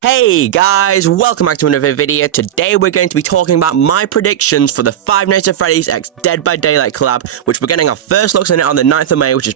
Hey guys, welcome back to another video. Today we're going to be talking about my predictions for the Five Nights at Freddy's X Dead by Daylight collab, which we're getting our first looks in it on the 9th of May, which is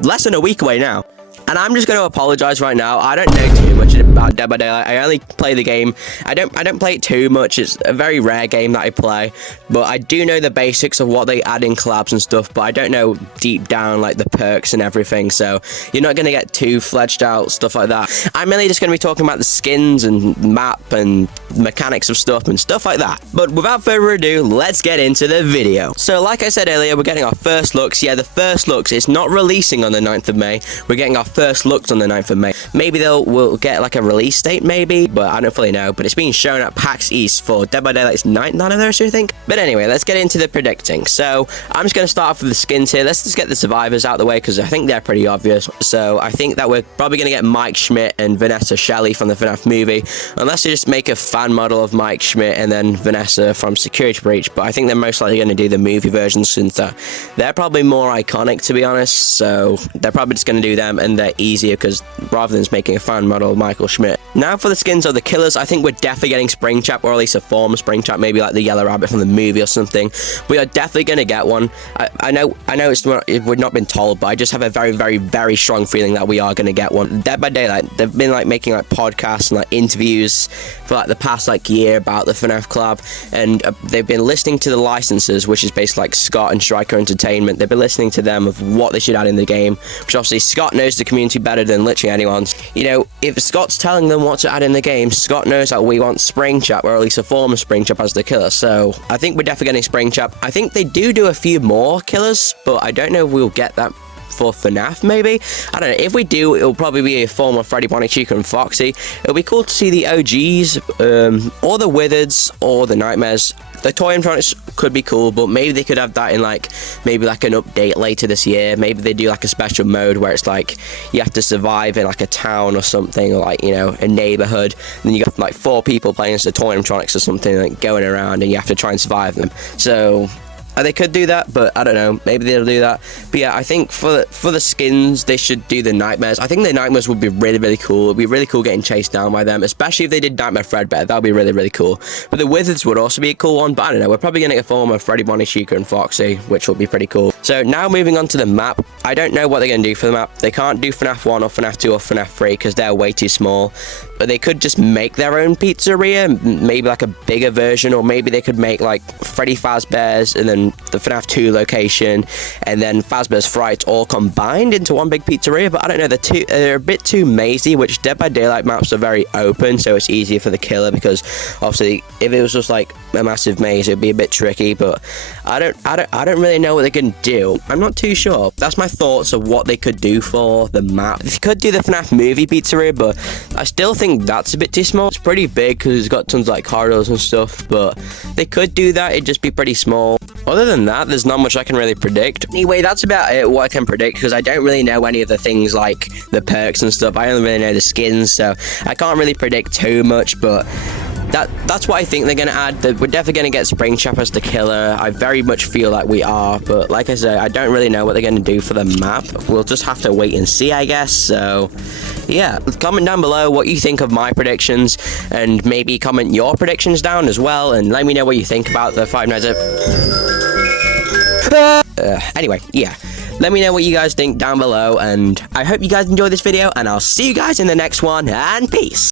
less than a week away now. And I'm just going to apologize right now. I don't know too much about Dead by Daylight. I only play the game. I don't play it too much. It's a very rare game that I play, but I do know the basics of what they add in collabs and stuff, but I don't know deep down like the perks and everything, so you're not going to get too fledged out stuff like that. I'm really just going to be talking about the skins and map and mechanics of stuff and stuff like that. But without further ado, let's get into the video. So like I said earlier, we're getting our first looks. Yeah, the first looks. It's not releasing on the 9th of May. We're getting our first looks on the 9th of May. Maybe we'll get like a release date, maybe, but I don't fully know. But it's being shown at PAX East for Dead by Daylight's 9th anniversary, I think. But anyway, let's get into the predicting. So I'm just going to start off with the skins here. Let's just get the survivors out of the way because I think they're pretty obvious. So I think that we're probably going to get Mike Schmidt and Vanessa Shelley from the Fnaf movie, unless they just make a fan model of Mike Schmidt and then Vanessa from Security Breach. But I think they're most likely going to do the movie version since they're probably more iconic, to be honest. So they're probably just going to do them, and they're easier because rather than just making a fan model of Michael Schmidt. Now for the skins of the killers, I think we're definitely getting SPRINGTRAP, or at least a form of SPRINGTRAP, maybe like the Yellow Rabbit from the movie or something. We are definitely going to get one. I know we've not been told, but I just have a very strong feeling that we are going to get one. Dead by Daylight, they've been like making like podcasts and like interviews for like the past like year about the Fnaf collab, and they've been listening to the licenses, which is basically like Scott and Striker Entertainment. They've been listening to them of what they should add in the game, which obviously Scott knows the community better than literally anyone's. You know, if Scott's telling them what to add in the game, Scott knows that we want SPRINGTRAP, or at least a form of SPRINGTRAP as the killer. So I think we're definitely getting SPRINGTRAP. I think they do a few more killers, but I don't know if we'll get that for FNAF, maybe. I don't know. If we do, it'll probably be a form of Freddy, Bonnie, Chica, and Foxy. It'll be cool to see the OGs, or the Wizards, or the Nightmares. The toy animatronics could be cool, but maybe they could have that in like maybe like an update later this year. Maybe they do like a special mode where it's like you have to survive in like a town or something, or like, you know, a neighborhood. And then you got like 4 people playing as the toy animatronics or something, like going around, and you have to try and survive them. So they could do that, but I don't know. Maybe they'll do that. But yeah, I think for the skins, they should do the Nightmares. I think the Nightmares would be really cool. It'd be really cool getting chased down by them, especially if they did Nightmare Fredbear. That would be really cool. But the Wizards would also be a cool one, but I don't know. We're probably going to get a form of Freddy, Bonnie, Chica, and Foxy, which would be pretty cool. So now moving on to the map. I don't know what they're going to do for the map. They can't do FNAF 1 or FNAF 2 or FNAF 3 because they're way too small. But they could just make their own pizzeria, maybe like a bigger version, or maybe they could make like Freddy Fazbear's and then the FNAF 2 location and then Fazbear's Fright all combined into one big pizzeria. But I don't know, they're a bit too mazy, which Dead by Daylight maps are very open, so it's easier for the killer, because obviously if it was just like a massive maze, it'd be a bit tricky. But I don't really know what they can do. I'm not too sure. That's my thoughts of what they could do for the map. They could do the FNAF movie pizzeria, but I still think that's a bit too small. It's pretty big because it's got tons of like corridors and stuff, but they could do that. It'd just be pretty small. Other than that, there's not much I can really predict. Anyway, that's about it, what I can predict, because I don't really know any of the things like the perks and stuff. I only really know the skins, so I can't really predict too much, but that's what I think they're going to add. We're definitely going to get SPRINGTRAP as the killer. I very much feel like we are, but like I said, I don't really know what they're going to do for the map. We'll just have to wait and see, I guess. So yeah, comment down below what you think of my predictions, and maybe comment your predictions down as well, and let me know what you think about the Five Nights at... anyway, yeah. Let me know what you guys think down below, and I hope you guys enjoyed this video, and I'll see you guys in the next one, and peace!